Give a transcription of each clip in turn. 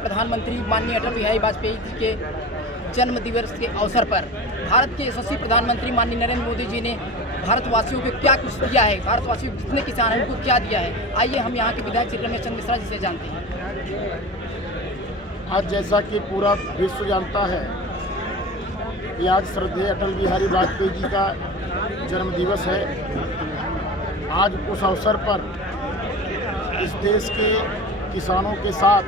प्रधानमंत्री माननीय अटल बिहारी वाजपेयी जी के जन्म दिवस के अवसर पर भारत के यशस्वी प्रधानमंत्री माननीय नरेंद्र मोदी जी ने भारतवासियों को क्या कुछ दिया है, भारतवासियों को जितने किसान हैं उनको क्या दिया है, आइए हम यहाँ के विधायक श्री रमेश चंद्र मिश्रा जी से जानते हैं। आज जैसा कि पूरा विश्व जानता है कि आज श्रद्धेय अटल बिहारी वाजपेयी जी का जन्म दिवस है। आज उस अवसर पर इस देश के किसानों के साथ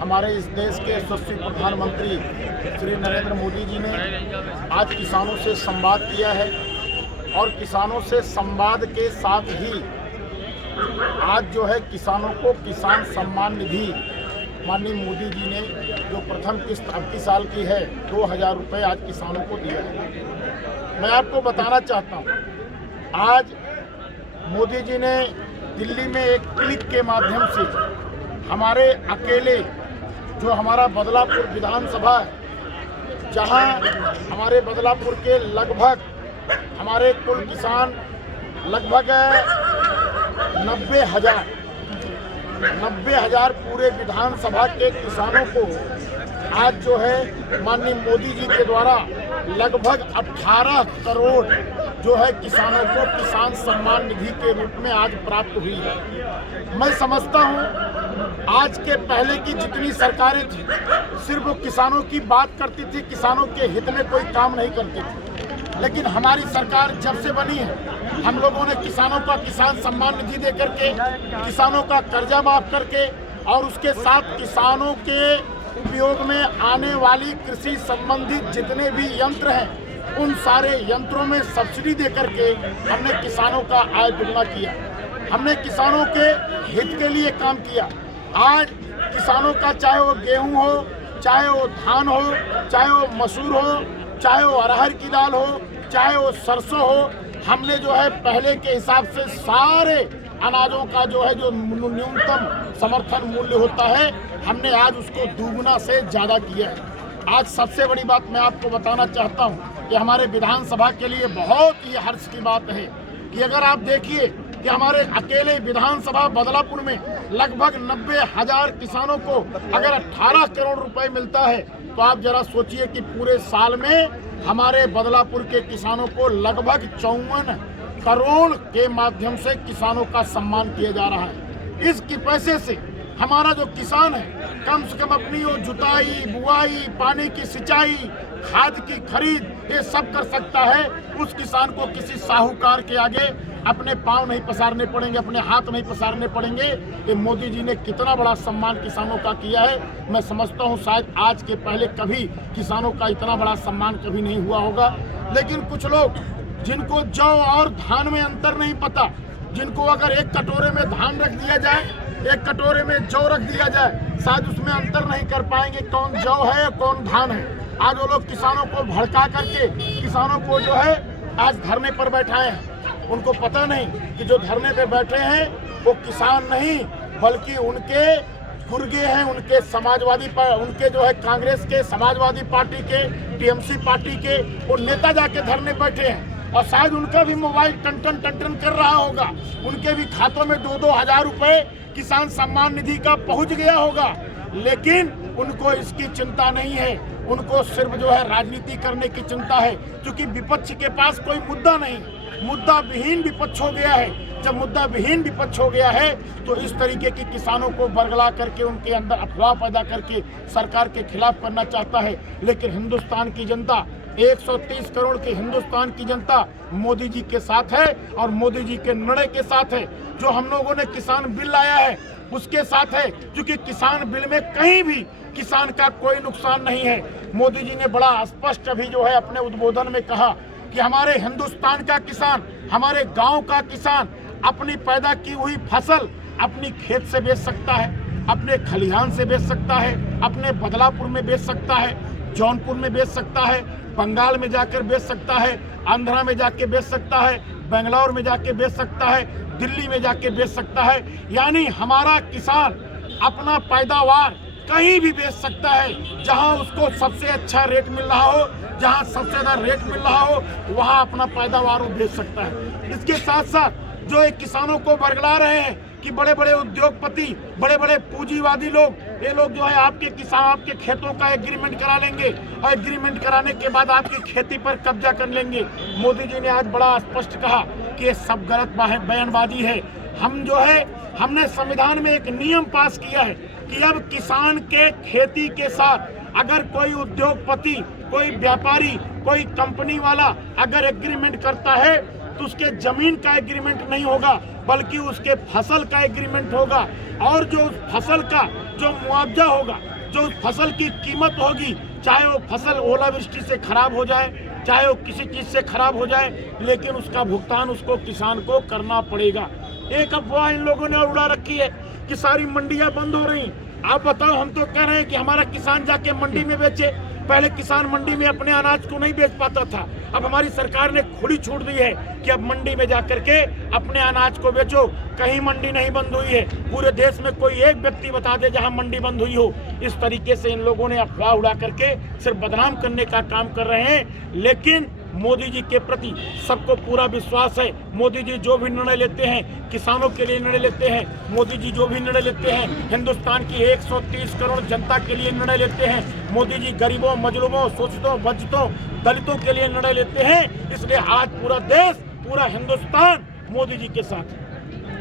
हमारे इस देश के यशस्वी प्रधानमंत्री श्री नरेंद्र मोदी जी ने आज किसानों से संवाद किया है और किसानों से संवाद के साथ ही आज जो है किसानों को किसान सम्मान निधि माननीय मोदी जी ने जो प्रथम किस्त अब की साल की है 2000 रुपये आज किसानों को दिया है। मैं आपको बताना चाहता हूँ, आज मोदी जी ने दिल्ली में एक क्लिक के माध्यम से हमारे अकेले जो हमारा बदलापुर विधानसभा है, जहां हमारे बदलापुर के लगभग हमारे कुल किसान लगभग 90,000 पूरे विधानसभा के किसानों को आज जो है माननीय मोदी जी के द्वारा लगभग 18 करोड़ जो है किसानों को किसान सम्मान निधि के रूप में आज प्राप्त हुई है। मैं समझता हूं आज के पहले की जितनी सरकारें थी सिर्फ वो किसानों की बात करती थी, किसानों के हित में कोई काम नहीं करती थी। लेकिन हमारी सरकार जब से बनी है हम लोगों ने किसानों का किसान सम्मान निधि दे करके, किसानों का कर्जा माफ करके और उसके साथ किसानों के उपयोग में आने वाली कृषि संबंधित जितने भी यंत्र हैं उन सारे यंत्रों में सब्सिडी दे करके हमने किसानों का आय दुगना किया। हमने किसानों के हित के लिए काम किया। आज किसानों का चाहे वो गेहूं हो, चाहे वो धान हो, चाहे वो मसूर हो, चाहे वो अरहर की दाल हो, चाहे वो सरसों हो, हमने जो है पहले के हिसाब से सारे अनाजों का जो है जो न्यूनतम समर्थन मूल्य होता है हमने आज उसको दुगना से ज़्यादा किया है। आज सबसे बड़ी बात मैं आपको बताना चाहता हूं कि हमारे विधानसभा के लिए बहुत ही हर्ष की बात है कि अगर आप देखिए कि हमारे अकेले विधानसभा बदलापुर में लगभग 90,000 किसानों को अगर 18 करोड़ रुपए मिलता है तो आप जरा सोचिए कि पूरे साल में हमारे बदलापुर के किसानों को लगभग 54 करोड़ के माध्यम से किसानों का सम्मान किया जा रहा है। इसके पैसे से हमारा जो किसान है कम से कम अपनी वो जुताई, बुआई, पानी की सिंचाई, खाद की खरीद ये सब कर सकता है। उस किसान को किसी साहूकार के आगे अपने पांव नहीं पसारने पड़ेंगे, अपने हाथ नहीं पसारने पड़ेंगे। ये मोदी जी ने कितना बड़ा सम्मान किसानों का किया है। मैं समझता हूँ शायद आज के पहले कभी किसानों का इतना बड़ा सम्मान कभी नहीं हुआ होगा। लेकिन कुछ लोग जिनको जौ और धान में अंतर नहीं पता, जिनको अगर एक कटोरे में धान रख दिया जाए, एक कटोरे में जौ रख दिया जाए, शायद उसमें अंतर नहीं कर पाएंगे कौन जौ है कौन धान है। आज वो लोग किसानों को भड़का करके किसानों को जो है आज धरने पर बैठाए हैं। उनको पता नहीं कि जो धरने पे बैठे हैं वो किसान नहीं बल्कि उनके गुर्गे हैं, उनके समाजवादी उनके जो है कांग्रेस के, समाजवादी पार्टी के, टीएमसी पार्टी के वो नेता जाके धरने बैठे हैं और शायद उनका भी मोबाइल टन टन कर रहा होगा, उनके भी खातों में 2-2 हजार रुपए किसान सम्मान निधि का पहुंच गया होगा। लेकिन उनको इसकी चिंता नहीं है, उनको सिर्फ जो है राजनीति करने की चिंता है, क्योंकि विपक्ष के पास कोई मुद्दा नहीं, मुद्दा विहीन विपक्ष हो गया है। जब मुद्दा विहीन विपक्ष हो गया है तो इस तरीके की किसानों को बरगला करके उनके अंदर अफवाह पैदा करके सरकार के खिलाफ करना चाहता है। लेकिन हिंदुस्तान की जनता 130 करोड़ के हिंदुस्तान की जनता मोदी जी के साथ है और मोदी जी के निर्णय के साथ है। जो हम लोगों ने किसान बिल लाया है उसके साथ है, क्योंकि किसान बिल में कहीं भी किसान का कोई नुकसान नहीं है। मोदी जी ने बड़ा स्पष्ट अभी जो है अपने उद्बोधन में कहा कि हमारे हिंदुस्तान का किसान, हमारे गांव का किसान अपनी पैदा की हुई फसल अपनी खेत से बेच सकता है, अपने खलिहान से बेच सकता है, अपने बदलापुर में बेच सकता है, जौनपुर में बेच सकता है, बंगाल में जाकर बेच सकता है, आंध्रा में जाके बेच सकता है, बेंगलोर में जाके बेच सकता है, दिल्ली में जाके बेच सकता है। यानी हमारा किसान अपना पैदावार कहीं भी बेच सकता है, जहां उसको सबसे अच्छा रेट मिल रहा हो, जहां सबसे ज़्यादा रेट मिल रहा हो वहां अपना पैदावार वो बेच सकता है। इसके साथ साथ जो एक किसानों को बरगला रहे हैं कि बड़े बड़े उद्योगपति, बड़े बड़े पूंजीवादी लोग, ये लोग जो है आपके किसान, आपके खेतों का एग्रीमेंट करा लेंगे और एग्रीमेंट कराने के बाद आपकी खेती पर कब्जा कर लेंगे। मोदी जी ने आज बड़ा स्पष्ट कहा कि ये सब गलत बयानबाजी है। हमने संविधान में एक नियम पास किया है कि अब किसान के खेती के साथ अगर कोई उद्योगपति, कोई व्यापारी, कोई कंपनी वाला अगर एग्रीमेंट करता है तो उसके जमीन का एग्रीमेंट नहीं होगा, बल्कि उसके फसल का एग्रीमेंट होगा। और जो उस फसल का जो मुआवजा होगा, जो उस फसल की कीमत होगी, चाहे वो फसल ओलावृष्टि से खराब हो जाए, चाहे वो किसी चीज से खराब हो जाए, लेकिन उसका भुगतान उसको किसान को करना पड़ेगा। एक अफवाह इन लोगों ने और उड़ा रखी है कि सारी मंडियां बंद हो रही। आप बताओ, हम तो कह रहे हैं कि हमारा किसान जाके मंडी में बेचे। पहले किसान मंडी में अपने अनाज को नहीं बेच पाता था, अब हमारी सरकार ने खुली छूट दी है कि अब मंडी में जाकर के अपने अनाज को बेचो। कहीं मंडी नहीं बंद हुई है, पूरे देश में कोई एक व्यक्ति बता दे जहां मंडी बंद हुई हो। इस तरीके से इन लोगों ने अफवाह उड़ा करके सिर्फ बदनाम करने का काम कर रहे हैं। लेकिन मोदी जी के प्रति सबको पूरा विश्वास है। मोदी जी जो भी निर्णय लेते हैं, किसानों के लिए निर्णय लेते हैं। मोदी जी जो भी निर्णय लेते हैं, हिंदुस्तान की 130 करोड़ जनता के लिए निर्णय लेते हैं। मोदी जी गरीबों, मजलूमों, शोषितों, वंचितों, दलितों के लिए निर्णय लेते हैं। इसलिए आज पूरा देश, पूरा हिंदुस्तान मोदी जी के साथ है।